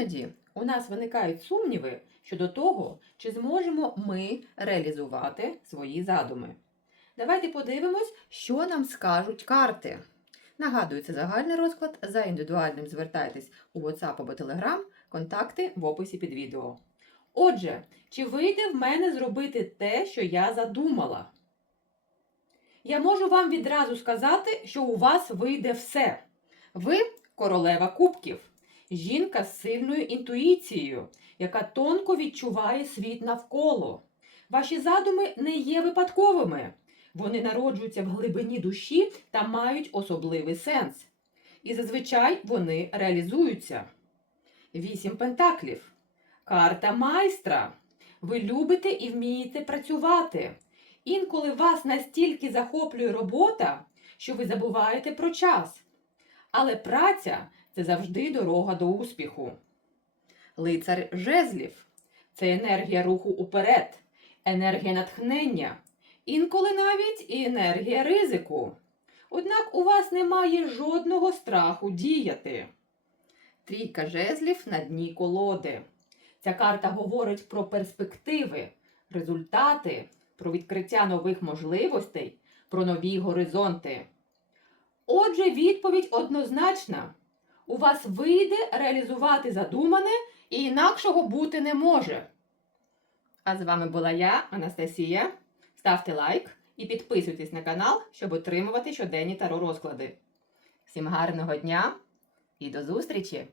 іноді у нас виникають сумніви щодо того, чи зможемо ми реалізувати свої задуми. Давайте подивимось, що нам скажуть карти. Нагадую, це загальний розклад. За індивідуальним звертайтесь у WhatsApp або Telegram, контакти в описі під відео. Отже, чи вийде в мене зробити те, що я задумала? Я можу вам відразу сказати, що у вас вийде все. Ви королева кубків, жінка з сильною інтуїцією, яка тонко відчуває світ навколо. Ваші задуми не є випадковими. Вони народжуються в глибині душі та мають особливий сенс. І зазвичай вони реалізуються. Вісім пентаклів. Карта майстра. Ви любите і вмієте працювати. Інколи вас настільки захоплює робота, що ви забуваєте про час. Але праця це завжди дорога до успіху. Лицар жезлів це енергія руху уперед, енергія натхнення, інколи навіть і енергія ризику. Однак у вас немає жодного страху діяти. Трійка жезлів на дні колоди. Ця карта говорить про перспективи, результати, про відкриття нових можливостей, про нові горизонти. Отже, відповідь однозначна. У вас вийде реалізувати задумане і інакшого бути не може. А з вами була я, Анастасія. Ставте лайк і підписуйтесь на канал, щоб отримувати щоденні таро розклади. Всім гарного дня і до зустрічі!